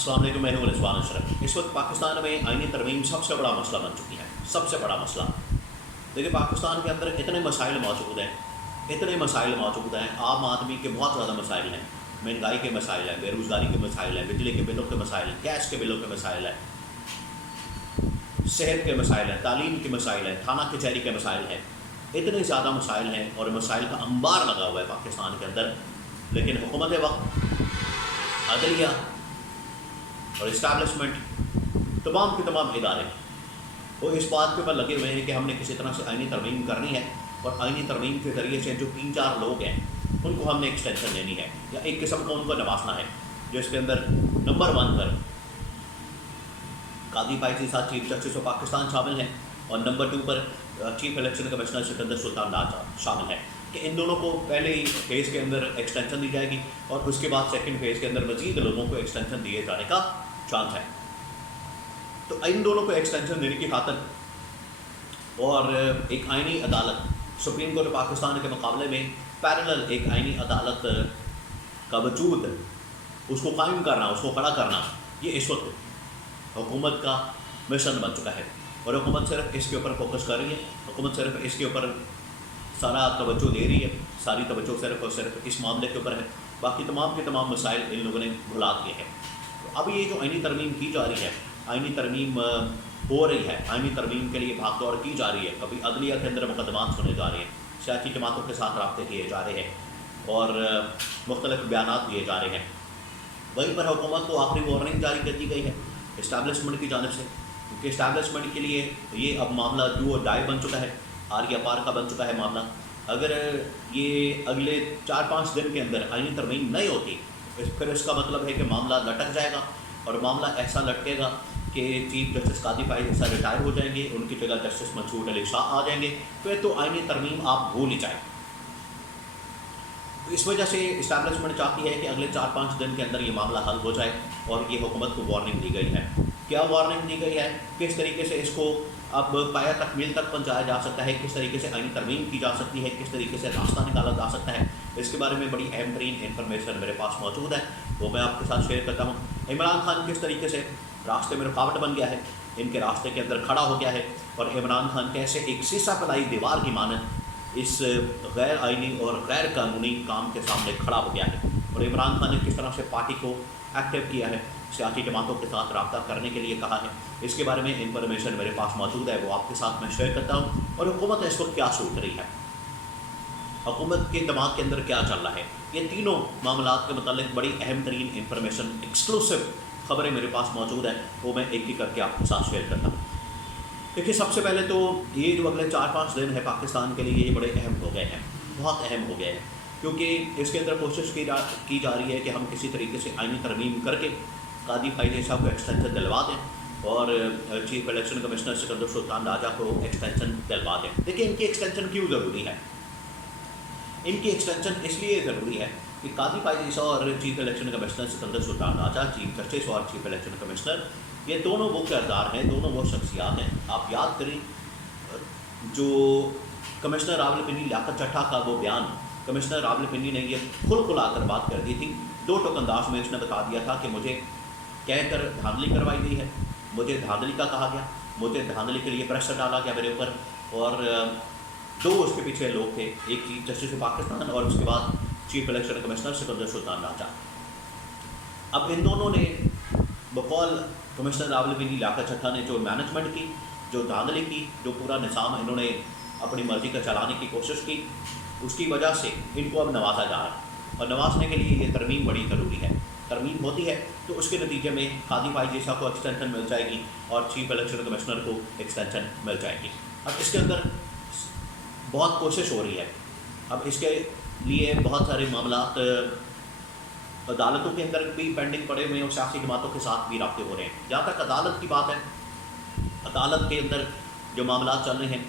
अस्सलाम वालेकुम, मैं हूं रिजवान अशरफ। इस वक्त पाकिस्तान में आईनी तरमीम सबसे बड़ा मसला बन चुकी है, सबसे बड़ा मसला। देखिए, पाकिस्तान के अंदर इतने मसाइल मौजूद हैं, आम आदमी के बहुत ज़्यादा मसाइल हैं। महंगाई के मसाइल हैं, बेरोज़गारी के मसाइल हैं, बिजली के बिलों के मसाइल हैं, गैस के बिलों के मसाइल हैं, सेहत के मसाइल हैं, तालीम के मसाइल हैं, थाना कचहरी के मसाइल हैं। इतने ज़्यादा मसाइल हैं और मसाइल का अंबार लगा हुआ है पाकिस्तान के अंदर। लेकिन हुकूमत वक्त, अदलिया और इस्टेब्लिशमेंट, तमाम के तमाम इदारे वो इस बात के ऊपर लगे हुए हैं कि हमने किसी तरह से आईनी तरमीम करनी है और आईनी तरमीम के ज़रिए से जो 3-4 लोग हैं उनको हमने एक्सटेंशन देनी है या एक किस्म को उनको नवाजना है। जिसके अंदर नंबर 1 पर कादी फायजी साहब चीफ जस्टिस ऑफ पाकिस्तान शामिल हैं और नंबर 2 पर chief election commissioner Sikandar Sultan Raja शामिल है कि इन दोनों को पहले ही फेज़ के अंदर एक्सटेंशन दी जाएगी और उसके बाद सेकंड फेज़ के अंदर मज़ीद लोगों को एक्सटेंशन दिए जाने का चांस है। तो इन दोनों को एक्सटेंशन देने की खातिर और एक आईनी अदालत, सुप्रीम कोर्ट पाकिस्तान के मुकाबले में पैरेलल एक आईनी अदालत का वजूद, उसको कायम करना, उसको खड़ा करना, ये इस वक्त हुकूमत का मिशन बन चुका है। और हुकूमत सिर्फ इसके ऊपर फोकस कर रही है, हुकूमत सिर्फ इसके ऊपर सारा तवज्जो दे रही है, सारी तवज्जो सिर्फ और सिर्फ इस मामले के ऊपर है। बाकी तमाम के तमाम मसाइल इन लोगों ने भुला दिए हैं। तो अब ये जो आईनी तरमीम की जा रही है, आईनी तरमीम हो रही है, आईनी तरमीम के लिए भागदौड़ की जा रही है, कभी अदलिया के अंदर मुकदमात सुने जा रहे हैं, सियासी जमातों के साथ रब्ते किए जा रहे हैं और मुख्तलिफ बयानात दिए जा रहे हैं। वहीं पर हुकूमत को आखिरी वार्निंग जारी कर दी गई है इस्टेब्लिशमेंट की जानिब से, क्योंकि इस्टेब्लिशमेंट के लिए ये अब मामला डू और डाई बन चुका है, आर या पार का बन चुका है मामला। अगर ये अगले 4-5 दिन के अंदर आईनी तरमीम नहीं होती फिर इसका मतलब है कि मामला लटक जाएगा और मामला ऐसा लटकेगा कि चीफ जस्टिस कादी फायजी साहब रिटायर हो जाएंगे, उनकी जगह जस्टिस मंसूर अली शाह आ जाएंगे, फिर तो आईनी तरमीम आप भूल ही जाए। तो इस वजह से इस्टेब्लिशमेंट चाहती है कि अगले 4-5 दिन के अंदर ये मामला हल हो जाए और ये हुकूमत को वार्निंग दी गई है। क्या वार्निंग दी गई है, किस तरीके से इसको अब पाया तकमील तक पहुँचाया जा सकता है, किस तरीके से आईनी तरमीम की जा सकती है, किस तरीके से रास्ता निकाला जा सकता है, इसके बारे में बड़ी अहम तरीन इन्फॉर्मेशन मेरे पास मौजूद है, वो मैं आपके साथ शेयर करता हूँ। इमरान खान किस तरीके से रास्ते में रुकावट बन गया है, इनके रास्ते के अंदर खड़ा हो गया है और इमरान खान कैसे एक शीशा फैलाई दीवार की मानद इस गैर आईनी और गैर कानूनी काम के सामने खड़ा हो गया है और इमरान खान ने किस तरह से पार्टी को एक्टिव किया है, सियासी जमातों के साथ रब्ता करने के लिए कहा है। इसके बारे में इंफॉर्मेशन मेरे पास मौजूद है, वो आपके साथ मैं शेयर करता हूँ। और हुकूमत इस वक्त क्या सोच रही है, हुकूमत के दिमाग के अंदर क्या चल रहा है, ये तीनों मामला के मतलब बड़ी अहम तरीन इंफॉर्मेशन, एक्सक्लूसिव खबरें मेरे पास मौजूद है, वो मैं एक ही करके आपके साथ शेयर करता हूँ। देखिए, सबसे पहले तो ये जो अगले 4-5 दिन है पाकिस्तान के लिए, ये बड़े अहम हो गए हैं, बहुत अहम हो गए हैं, क्योंकि इसके अंदर कोशिश की जा रही है कि हम किसी तरीके से आईनी तरमीम करके कादी फायजी साहब को एक्सटेंशन दिलवा दें और chief election commissioner Sikandar Sultan Raja को एक्सटेंशन दिलवा दें। देखिए, इनकी एक्सटेंशन क्यों ज़रूरी है, इनकी एक्सटेंशन इसलिए ज़रूरी है कि कादी फायजी साहब और chief election commissioner Sikandar Sultan Raja, chief justice और चीफ इलेक्शन कमिश्नर, ये दोनों वो किरदार हैं, दोनों वो शख्सियात हैं। आप याद करें जो कमिश्नर रावलपिंडी लियाकत चट्टा का वो बयान, कमिश्नर रावलपिंडी ने ये खुलाकर बात कर दी थी, 2 टोक अंदाज में उसने बता दिया था कि मुझे कहकर धांधली करवाई गई है, मुझे धांधली का कहा गया, मुझे धांधली के लिए प्रेशर डाला गया मेरे ऊपर। और 2 उसके पीछे लोग थे, एक चीफ जस्टिस ऑफ पाकिस्तान और उसके बाद chief election commissioner Sikandar Sultan Raja. अब इन दोनों ने बकौल कमिश्नर रावलपिंडी लियाकत चट्टा ने जो मैनेजमेंट की, जो धांधली की, जो पूरा निज़ाम इन्होंने अपनी मर्ज़ी का चलाने की कोशिश की, उसकी वजह से इनको अब नवाजा जा रहा है और नवाजने के लिए ये तरमीम बड़ी ज़रूरी है। तरमीम होती है तो उसके नतीजे में कादी फायजी साहब को एक्सटेंशन मिल जाएगी और चीफ इलेक्शन कमिश्नर को एक्सटेंशन मिल जाएगी। अब इसके अंदर बहुत कोशिश हो रही है, अब इसके लिए बहुत सारे मामलात अदालतों के अंदर भी पेंडिंग पड़े हुए हैं और सियासी जमातों के साथ भी रब्ते हो रहे हैं। जहाँ तक अदालत की बात है, अदालत के अंदर जो मामलात चल रहे हैं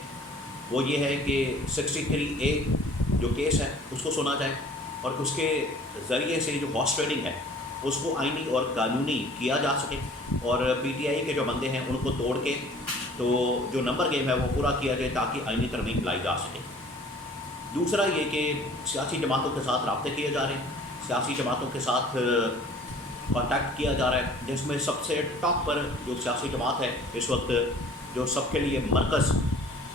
वो ये है कि 63A जो केस है उसको सुना जाए और उसके ज़रिए से जो हॉर्स ट्रेडिंग है उसको आईनी और कानूनी किया जा सके और PTI के जो बंदे हैं उनको तोड़ के तो जो नंबर गेम है वो पूरा किया जाए ताकि आईनी तरमीम लाई जा सके। दूसरा ये कि सियासी जमातों के साथ रब्ते किए जा रहे हैं, सियासी जमातों के साथ کانٹیکٹ کیا جا رہا ہے، جس میں سب سے ٹاپ پر جو سیاسی جماعت ہے اس وقت، جو سب کے لیے مرکز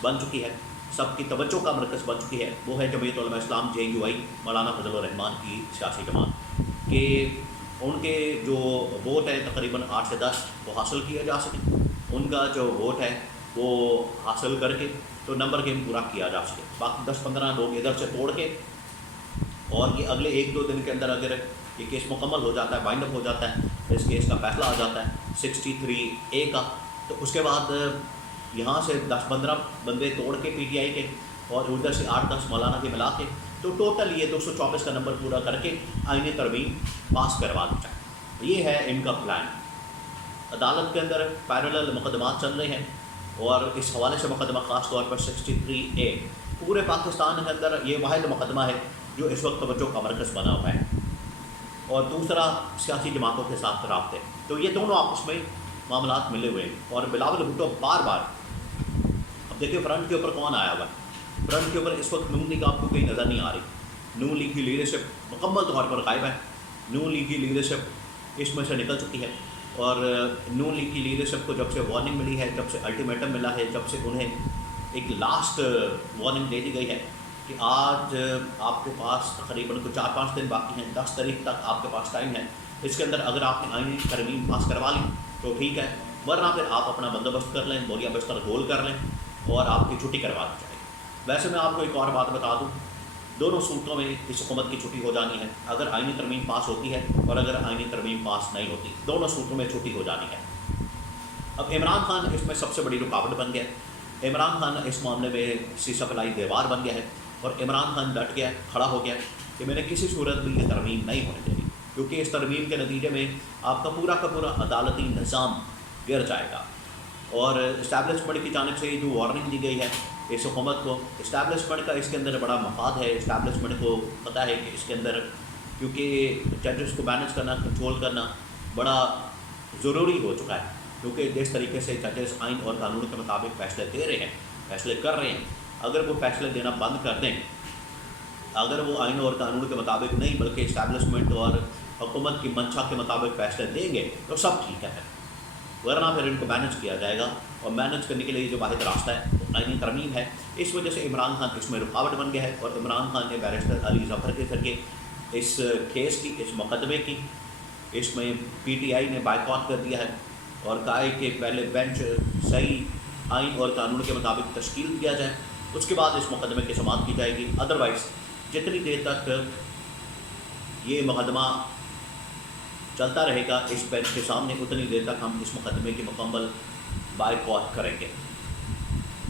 بن چکی ہے، سب کی توجہ کا مرکز بن چکی ہے، وہ ہے جمعیت علماء اسلام JUI، مولانا فضل الرحمان کی سیاسی جماعت، کہ ان کے جو ووٹ ہے تقریباً 8 سے 10 وہ حاصل کیا جا سکے، ان کا جو ووٹ ہے وہ حاصل کر کے تو نمبر گیم پورا کیا جا سکے، باقی 10-15 لوگ ادھر سے توڑ کے، اور یہ اگلے 1-2 دن کے اندر اگر یہ کیس مکمل ہو جاتا ہے، بائنڈ اپ ہو جاتا ہے، اس کیس کا فیصلہ آ جاتا ہے 63A کا، تو اس کے بعد یہاں سے 10-15 بندے توڑ کے PTI کے اور ادھر سے 8-10 مولانا کے ملا کے، تو ٹوٹل یہ 224 کا نمبر پورا کر کے آئینی ترمیم پاس کروا دی جائے۔ یہ ہے ان کا پلان۔ عدالت کے اندر پیرالل مقدمات چل رہے ہیں، اور اس حوالے سے مقدمہ خاص طور پر 63A پورے پاکستان کے اندر یہ واحد مقدمہ ہے جو اس وقت توجہ کا مرکز بنا ہوا ہے، اور دوسرا سیاسی جماعتوں کے ساتھ رابطے، تو یہ دونوں آپس میں معاملات ملے ہوئے ہیں۔ اور بلاول بھٹو بار بار، اب دیکھیں فرنٹ کے اوپر کون آیا ہوا ہے، فرنٹ کے اوپر اس وقت نون لیگ آپ کو کہیں نظر نہیں آ رہی، نون لیگ کی لیڈرشپ مکمل طور پر غائب ہے، نون لیگ کی لیڈرشپ اس میں سے نکل چکی ہے، اور نون لیگ کی لیڈرشپ کو جب سے وارننگ ملی ہے، جب سے الٹیمیٹم ملا ہے، جب سے انہیں ایک لاسٹ وارننگ دے دی گئی ہے کہ آج آپ کے پاس تقریباً کوئی 4-5 دن باقی ہیں، 10 تاریخ تک آپ کے پاس ٹائم ہے، اس کے اندر اگر آپ نے آئینی ترمیم پاس کروا لی تو ٹھیک ہے، ورنہ پھر آپ اپنا بندوبست کر لیں، بوریا بستر گول کر لیں اور آپ کی چھٹی کروا دی جائے گی۔ ویسے میں آپ کو ایک اور بات بتا دوں، دونوں صورتوں میں اس حکومت کی چھٹی ہو جانی ہے، اگر آئینی ترمیم پاس ہوتی ہے اور اگر آئینی ترمیم پاس نہیں ہوتی، دونوں صورتوں میں چھٹی ہو جانی ہے۔ اب عمران خان اس میں سب سے بڑی رکاوٹ بن گیا ہے، عمران خان اس معاملے میں سیسا پلائی دیوار بن گیا ہے، اور عمران خان ڈٹ گیا، کھڑا ہو گیا کہ میں نے کسی صورت میں یہ ترمیم نہیں ہونے دینی، کیونکہ اس ترمیم کے نتیجے میں آپ کا پورا عدالتی نظام گر جائے گا، اور اسٹیبلشمنٹ کی جانب سے جو وارننگ دی گئی ہے اس حکومت کو، اسٹیبلشمنٹ کا اس کے اندر بڑا مفاد ہے، اسٹیبلشمنٹ کو پتہ ہے کہ اس کے اندر کیونکہ ججز کو مینیج کرنا، کنٹرول کرنا بڑا ضروری ہو چکا ہے، کیونکہ جس طریقے سے ججز آئین اور قانون کے مطابق فیصلے دے رہے ہیں، فیصلے کر رہے ہیں، اگر وہ فیصلے دینا بند کر دیں، اگر وہ آئین اور قانون کے مطابق نہیں بلکہ اسٹیبلشمنٹ اور حکومت کی منشا کے مطابق فیصلے دیں گے تو سب ٹھیک ہے، ورنہ پھر ان کو مینیج کیا جائے گا، اور مینیج کرنے کے لیے جو واحد راستہ ہے وہ آئینی ترمیم ہے۔ اس وجہ سے عمران خان اس میں رکاوٹ بن گیا ہے، اور عمران خان نے بیرسٹر علی ظفر کے ذریعے اس کیس کی، اس مقدمے کی، اس میں PTI نے بائیکاٹ کر دیا ہے اور کہا ہے کہ پہلے بینچ صحیح آئین اور قانون کے مطابق تشکیل کیا جائے، اس کے بعد اس مقدمے کی سماعت کی جائے گی، ادروائز جتنی دیر تک یہ مقدمہ چلتا رہے گا اس بینچ کے سامنے اتنی دیر تک ہم اس مقدمے کی مکمل بائیکاٹ کریں گے۔